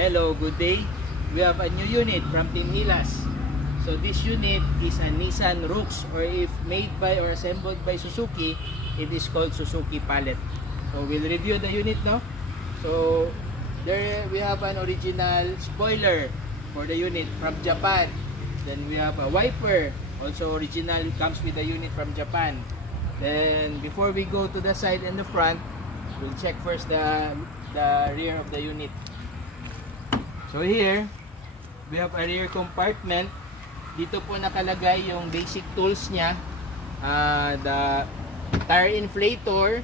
Hello, good day. We have a new unit from Team Hilas. So this unit is a Nissan Roox, or if made by or assembled by Suzuki, it is called Suzuki Palette. So we'll review the unit now. So there we have an original spoiler for the unit from Japan. Then we have a wiper, also original, it comes with the unit from Japan. Then before we go to the side and the front, we'll check first the rear of the unit. So here, we have a rear compartment. Dito po nakalagay yung basic tools niya, the tire inflator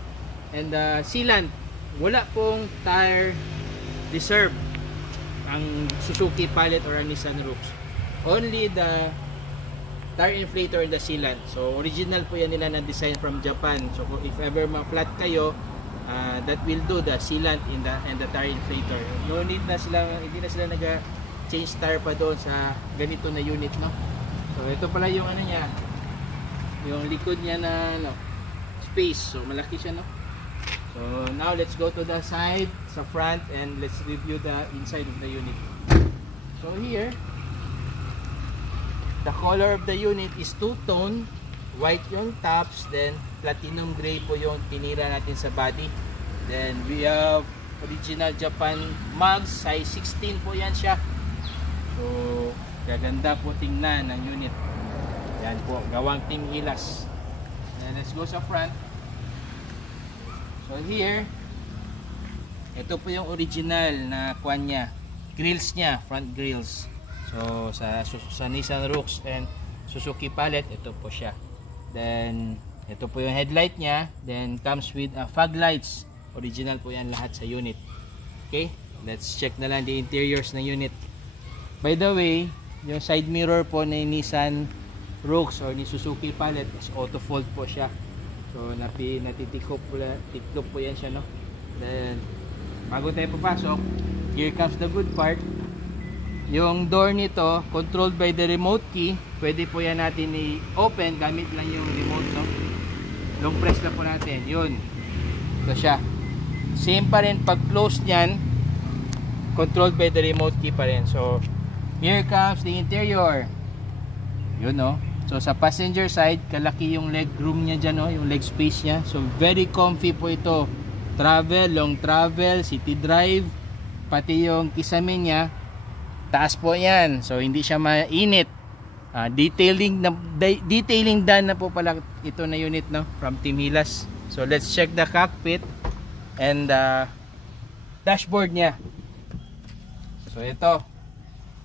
and the sealant. Wala pong tire reserve ang Suzuki Palette or ang Nissan Roox. Only the tire inflator and the sealant. So original po yan nila na design from Japan. So if ever ma-flat kayo, that will do the sealant and the tire inflator. No need na sila, hindi na sila nag-change tire pa doon sa ganito na unit, no? So ito pala yung ano niya, yung likod niya na space. So malaki siya, no? So now let's go to the side, sa front, and let's review the inside of the unit. So here, the color of the unit is two-tone. White yung tops, then platinum gray po yung tinira natin sa body. Then we have original Japan mugs, size 16 po yan siya. So gaganda po tingnan ng unit. Yan po, gawang Team Hilas. And let's go sa front. So here, ito po yung original na kuan niya, grills niya, front grills. So sa Nissan Roox and Suzuki Palette, ito po siya. Then ito po yung headlight niya. Then comes with fog lights. Original po yan lahat sa unit. Okay, let's check na lang the interiors ng unit. By the way, yung side mirror po ni Nissan Roox or ni Suzuki Palette is auto fold po siya. So natitiklop po yan siya, no? Then bago tayo papasok, here comes the good part. Yung door nito, controlled by the remote key. Pwede po yan natin i-open gamit lang yung remote, no? Long press lang po natin. Yun. Ito siya. Same pa rin pag close nyan, controlled by the remote key pa rin. So, here comes the interior. Yun, no? So, sa passenger side, kalaki yung leg room niya dyan, no? Yung leg space niya. So, very comfy po ito. Travel, long travel, city drive, pati yung kisame niya. Taas po yan, so hindi siya mainit. Detailing done na po pala ito na unit, no, from Team Hilas. So let's check the cockpit and dashboard niya. So ito,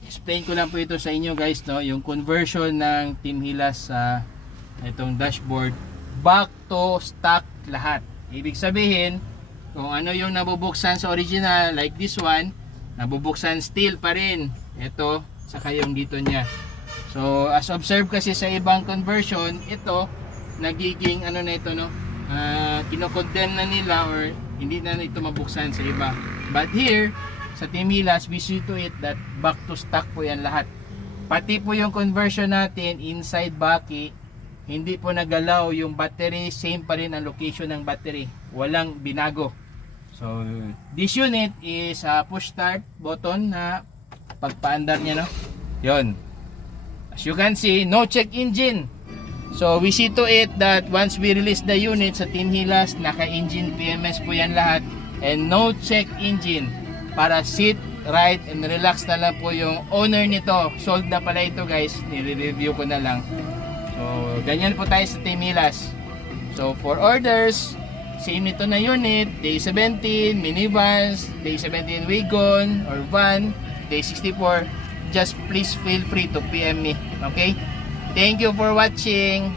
explain ko lang po ito sa inyo, guys, no, yung conversion ng Team Hilas sa itong dashboard, back to stock lahat. Ibig sabihin, kung ano yung nabubuksan sa original, like this one, nabubuksan steel pa rin ito, saka yung dito niya. So as observed kasi sa ibang conversion, ito nagiging ano na ito, no, kinokondemn na nila or hindi na ito mabuksan sa iba. But here sa Team Hilas, we see to it that back to stock po yan lahat. Pati po yung conversion natin inside baki, hindi po nagalaw yung battery, same pa rin ang location ng battery, walang binago. So this unit is a push start button na pagpaandar niya, no? Yun. As you can see, no check engine. So we see to it that once we release the unit sa Team Hilas, naka-engine PMS po yan lahat, and no check engine. Para sit, ride, and relax na lang po yung owner nito. Sold na pala ito, guys. Nire-review ko na lang. So ganyan po tayo sa Team Hilas. So for orders, same ito na unit, day 17, minivans, day 17 wagon or van, day 64, just please feel free to PM me. Okay? Thank you for watching.